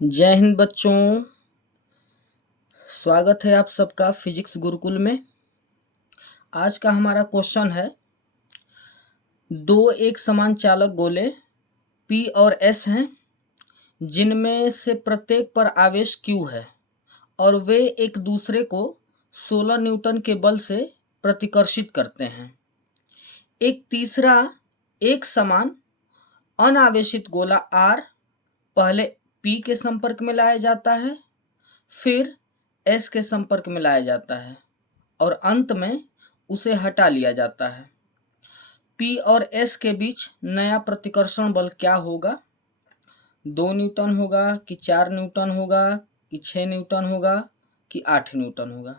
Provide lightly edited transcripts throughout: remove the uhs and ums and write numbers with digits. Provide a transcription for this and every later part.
जय हिंद बच्चों। स्वागत है आप सबका फिजिक्स गुरुकुल में। आज का हमारा क्वेश्चन है, दो एक समान चालक गोले P और S हैं जिनमें से प्रत्येक पर आवेश Q है और वे एक दूसरे को 16 न्यूटन के बल से प्रतिकर्षित करते हैं। एक तीसरा एक समान अनावेशित गोला R पहले P के संपर्क में लाया जाता है, फिर S के संपर्क में लाया जाता है और अंत में उसे हटा लिया जाता है। P और S के बीच नया प्रतिकर्षण बल क्या होगा? 2 न्यूटन होगा कि 4 न्यूटन होगा कि 6 न्यूटन होगा कि 8 न्यूटन होगा?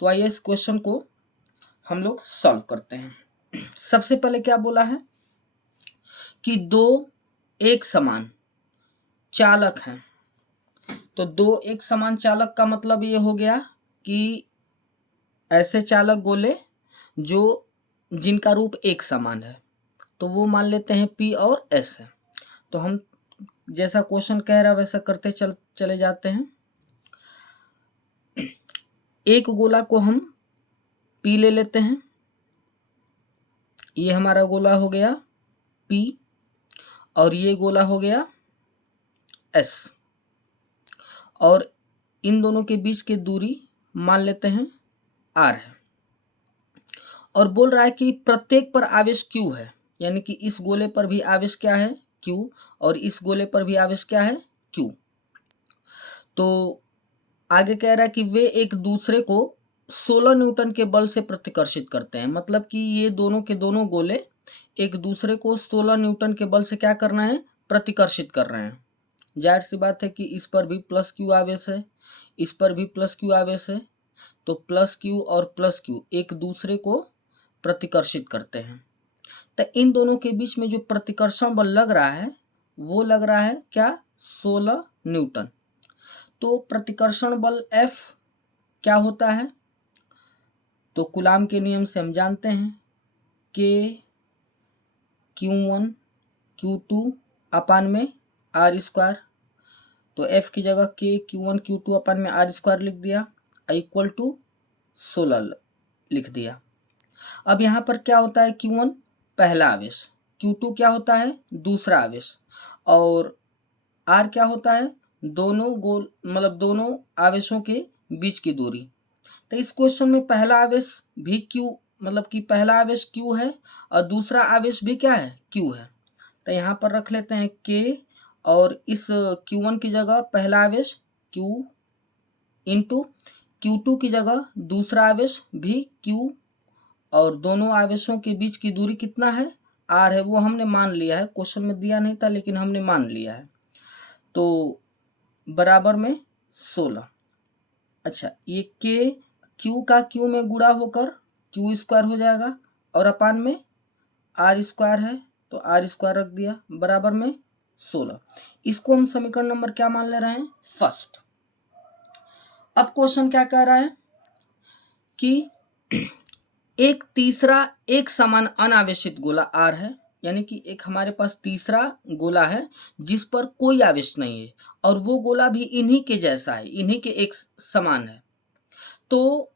तो आइए इस क्वेश्चन को हम लोग सॉल्व करते हैं। सबसे पहले क्या बोला है कि दो एक समान चालक हैं। तो दो एक समान चालक का मतलब ये हो गया कि ऐसे चालक गोले जो जिनका रूप एक समान है, तो वो मान लेते हैं P और S है। तो हम जैसा क्वेश्चन कह रहा है वैसा करते चले जाते हैं। एक गोला को हम P ले लेते हैं, ये हमारा गोला हो गया P और ये गोला हो गया S, और इन दोनों के बीच की दूरी मान लेते हैं R है। और बोल रहा है कि प्रत्येक पर आवेश Q है, यानी कि इस गोले पर भी आवेश क्या है? Q, और इस गोले पर भी आवेश क्या है? Q। तो आगे कह रहा है कि वे एक दूसरे को 16 न्यूटन के बल से प्रतिकर्षित करते हैं। मतलब कि ये दोनों के दोनों गोले एक दूसरे को 16 न्यूटन के बल से क्या करना है? प्रतिकर्षित कर रहे हैं। जाहिर सी बात है कि इस पर भी प्लस Q आवेश है, इस पर भी प्लस Q आवेश है, तो प्लस Q और प्लस Q एक दूसरे को प्रतिकर्षित करते हैं। तो इन दोनों के बीच में जो प्रतिकर्षण बल लग रहा है वो लग रहा है क्या? 16 न्यूटन। तो प्रतिकर्षण बल F क्या होता है? तो कूलाम के नियम से हम जानते हैं कि Q1 Q2 अपान में R स्क्वायर। तो F की जगह K Q1 Q2 अपान में R स्क्वायर लिख दिया, इक्वल टू 16 लिख दिया। अब यहाँ पर क्या होता है? Q1 पहला आवेश, Q2 क्या होता है? दूसरा आवेश, और R क्या होता है? दोनों गोल मतलब दोनों आवेशों के बीच की दूरी। तो इस क्वेश्चन में पहला आवेश भी Q मतलब कि पहला आवेश Q है और दूसरा आवेश भी क्या है? Q है। तो यहाँ पर रख लेते हैं K, और इस Q1 की जगह पहला आवेश Q इंटू Q2 की जगह दूसरा आवेश भी Q, और दोनों आवेशों के बीच की दूरी कितना है? R है। वो हमने मान लिया है, क्वेश्चन में दिया नहीं था लेकिन हमने मान लिया है। तो बराबर में 16। अच्छा, ये K Q का Q में गुणा होकर Q स्क्वायर हो जाएगा, और अपान में R स्क्वायर है तो R स्क्वायर रख दिया, बराबर में 16। इसको हम समीकरण नंबर क्या मान ले रहे हैं? फर्स्ट। अब क्वेश्चन क्या कह रहा है कि एक तीसरा एक समान अनावेशित गोला R है, यानी कि एक हमारे पास तीसरा गोला है जिस पर कोई आवेश नहीं है, और वो गोला भी इन्हीं के जैसा है, इन्हीं के एक समान है। तो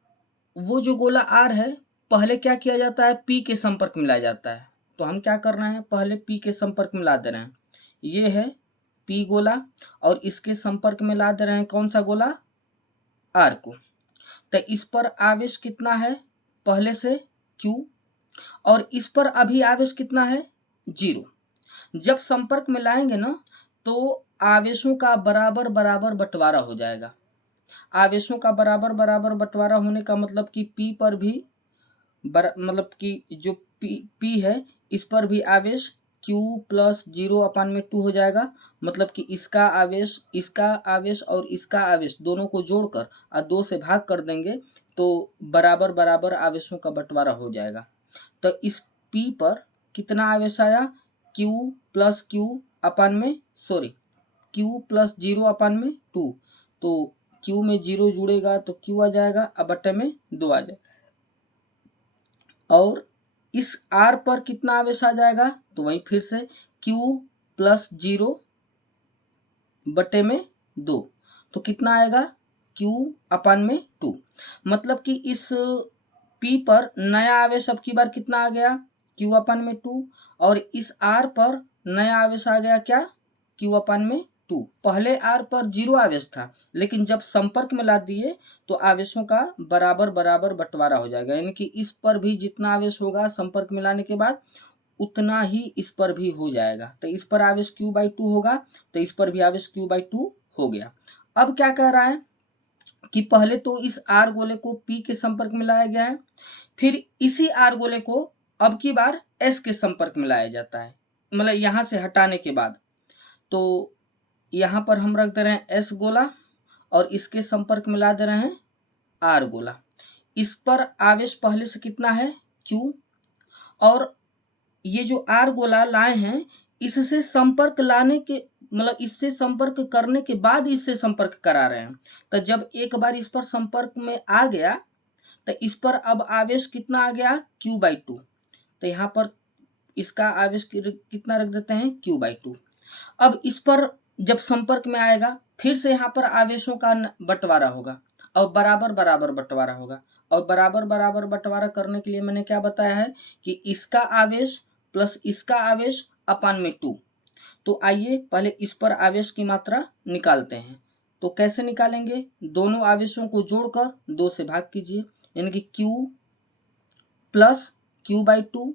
वो जो गोला R है पहले क्या किया जाता है? P के संपर्क में लाया जाता है। तो हम क्या कर रहे हैं? पहले P के संपर्क में ला दे रहे हैं। ये है P गोला, और इसके संपर्क में ला दे रहे हैं कौन सा गोला? R को। तो इस पर आवेश कितना है पहले से? Q, और इस पर अभी आवेश कितना है? 0। जब संपर्क में लाएंगे ना तो आवेशों का बराबर बराबर बंटवारा हो जाएगा। आवेशों का बराबर बराबर बंटवारा होने का मतलब कि P पर भी मतलब कि जो P है इस पर भी आवेश Q प्लस 0 अपान में 2 हो जाएगा। मतलब कि इसका आवेश और इसका आवेश दोनों को जोड़कर और 2 से भाग कर देंगे तो बराबर बराबर आवेशों का बंटवारा हो जाएगा। तो इस P पर कितना आवेश आया? Q प्लस Q अपान में Q प्लस 0 अपान में 2। तो Q में 0 जुड़ेगा तो Q आ जाएगा, अब बटे में 2 आ जाएगा। और इस R पर कितना आवेश आ जाएगा? तो वही फिर से Q प्लस 0 बटे में 2, तो कितना आएगा Q अपान में 2। मतलब कि इस P पर नया आवेश अब की बार कितना आ गया Q अपान में 2, और इस R पर नया आवेश आ गया क्या Q अपान में 2। पहले R पर 0 आवेश था, लेकिन जब संपर्क में ला दिए तो आवेशों का बराबर बराबर बंटवारा हो जाएगा, यानी कि इस पर भी जितना आवेश होगा संपर्क में लाने के बाद उतना ही इस पर भी हो जाएगा। तो इस पर आवेश Q/2 होगा, तो इस पर भी आवेश Q/2 हो गया। अब क्या कह रहा है कि पहले तो इस R गोले को P के संपर्क में लाया गया है, फिर इसी R गोले को अब की बार S के संपर्क में लाया जाता है, मतलब यहाँ से हटाने के बाद। तो यहाँ पर हम रख दे रहे हैं S गोला और इसके संपर्क में ला दे रहे हैं R गोला। इस पर आवेश पहले से कितना है Q, और ये जो R गोला लाए हैं इससे संपर्क लाने के मतलब इससे संपर्क करने के बाद इससे संपर्क करा रहे हैं। तो जब एक बार इस पर संपर्क में आ गया तो इस पर अब आवेश कितना आ गया Q/2। तो यहाँ पर इसका आवेश कितना रख देते हैं Q/2। अब इस पर जब संपर्क में आएगा फिर से यहाँ पर आवेशों का बंटवारा होगा और बराबर बराबर बंटवारा होगा, और बराबर बराबर बंटवारा करने के लिए मैंने क्या बताया है कि इसका आवेश प्लस इसका आवेश अपान में 2। तो आइए पहले इस पर आवेश की मात्रा निकालते हैं। तो कैसे निकालेंगे, दोनों आवेशों को जोड़कर 2 से भाग कीजिए, यानी कि Q प्लस Q/2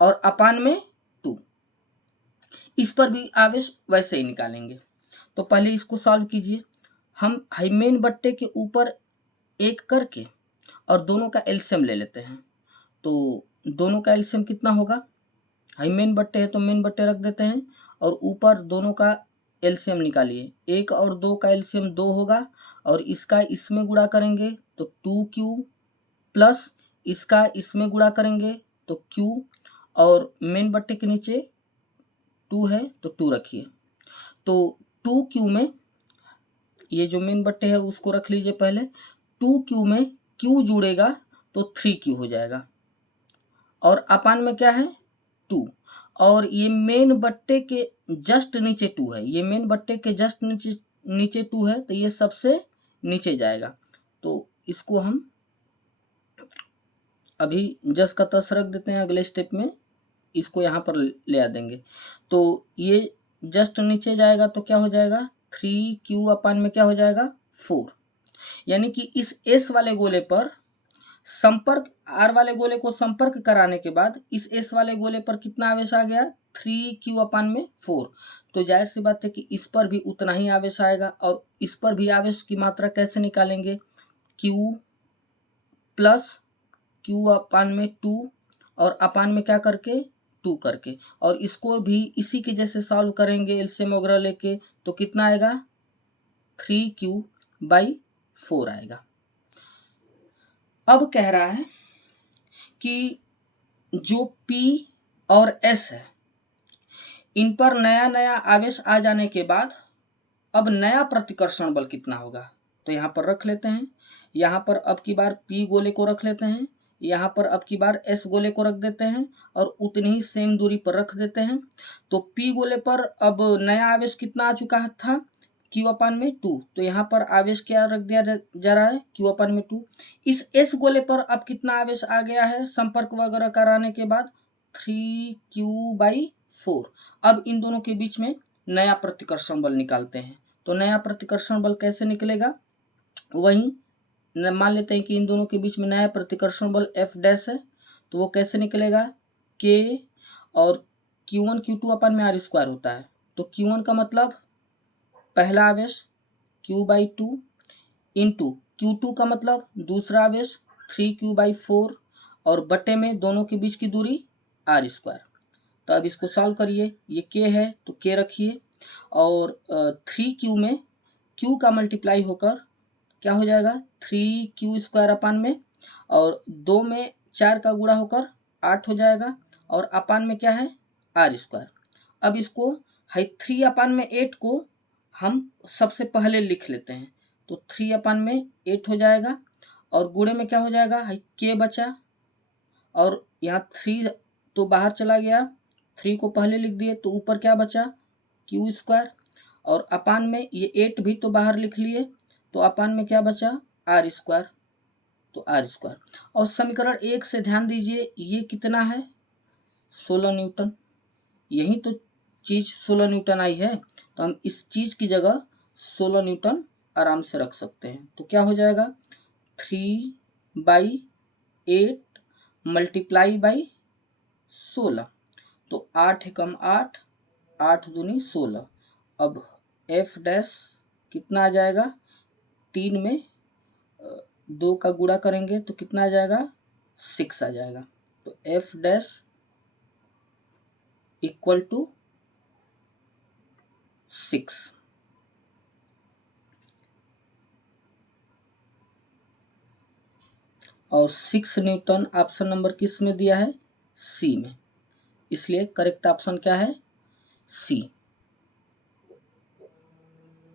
और अपान में 2। इस पर भी आवेश वैसे ही निकालेंगे। तो पहले इसको सॉल्व कीजिए। हम हाइमेन बट्टे के ऊपर 1 करके और दोनों का एलसीएम ले लेते हैं। तो दोनों का एलसीएम कितना होगा, हाइमेन बट्टे है तो मेन बट्टे रख देते हैं और ऊपर दोनों का एलसीएम निकालिए। 1 और 2 का एलसीएम 2 होगा, और इसका इसमें गुणा करेंगे तो 2Q प्लस इसका इसमें गुणा करेंगे तो Q, और मेन बट्टे के नीचे 2 है तो 2 रखिए। तो 2Q में ये जो मेन बट्टे है उसको रख लीजिए पहले। 2Q में Q जुड़ेगा तो 3Q हो जाएगा, और अपान में क्या है 2, और ये मेन बट्टे के जस्ट नीचे 2 है, ये मेन बट्टे के जस्ट नीचे 2 है तो ये सबसे नीचे जाएगा। तो इसको हम अभी जस का तस रख देते हैं, अगले स्टेप में इसको यहाँ पर ले आ देंगे। तो ये जस्ट नीचे जाएगा तो क्या हो जाएगा 3Q अपान में क्या हो जाएगा 4, यानी कि इस S वाले गोले पर संपर्क R वाले गोले को संपर्क कराने के बाद इस S वाले गोले पर कितना आवेश आ गया 3Q अपान में 4। तो जाहिर सी बात है कि इस पर भी उतना ही आवेश आएगा, और इस पर भी आवेश की मात्रा कैसे निकालेंगे, Q प्लस Q अपान में 2 और अपान में क्या करके 2 करके, और इसको भी इसी के जैसे सॉल्व करेंगे एलसीएम वगैरह लेके, तो कितना आएगा 3Q/4 आएगा। अब कह रहा है कि जो P और S है इन पर नया नया आवेश आ जाने के बाद अब नया प्रतिकर्षण बल कितना होगा, तो यहाँ पर रख लेते हैं। यहाँ पर अब की बार P गोले को रख लेते हैं, यहाँ पर अब की बार S गोले को रख देते हैं और उतनी ही सेम दूरी पर रख देते हैं। तो P गोले पर अब नया आवेश कितना आ चुका था Q अपान में 2, तो यहाँ पर आवेश क्या रख दिया जा रहा है Q अपान में 2। इस S गोले पर अब कितना आवेश आ गया है संपर्क वगैरह कराने के बाद 3Q/4। अब इन दोनों के बीच में नया प्रतिकर्षण बल निकालते हैं। तो नया प्रतिकर्षण बल कैसे निकलेगा, वहीं मान लेते हैं कि इन दोनों के बीच में नया प्रतिकर्षण बल F डैश है, तो वो कैसे निकलेगा K और Q1 Q2 अपान में R² होता है। तो Q1 का मतलब पहला आवेश Q/2 इंटू Q2 का मतलब दूसरा आवेश 3Q/4 और बटे में दोनों के बीच की दूरी R²। तो अब इसको सॉल्व करिए, ये K है तो K रखिए, और 3Q में Q का मल्टीप्लाई होकर क्या हो जाएगा 3Q² अपान में, और 2 में 4 का गुणा होकर 8 हो जाएगा, और अपान में क्या है R²। अब इसको 3 अपान में 8 को हम सबसे पहले लिख लेते हैं, तो 3 अपान में 8 हो जाएगा, और गुणे में क्या हो जाएगा K बचा, और यहाँ 3 तो बाहर चला गया, 3 को पहले लिख दिए तो ऊपर क्या बचा Q², और अपान में ये 8 भी तो बाहर लिख लिए, तो अपान में क्या बचा, आर स्क्वायर, तो आर स्क्वायर। और समीकरण 1 से ध्यान दीजिए, ये कितना है, 16 न्यूटन, यही तो चीज़ 16 न्यूटन आई है, तो हम इस चीज़ की जगह 16 न्यूटन आराम से रख सकते हैं। तो क्या हो जाएगा, 3/8 मल्टीप्लाई बाई 16, तो 8 एकम 8, 8 दूनी 16। अब एफ डैश कितना आ जाएगा, 3 में 2 का गुणा करेंगे तो कितना आ जाएगा, 6 आ जाएगा। तो एफ डैश इक्वल टू 6। और 6 न्यूटन ऑप्शन नंबर किस में दिया है, सी में, इसलिए करेक्ट ऑप्शन क्या है, सी।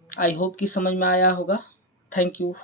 आई होप कि समझ में आया होगा। Thank you.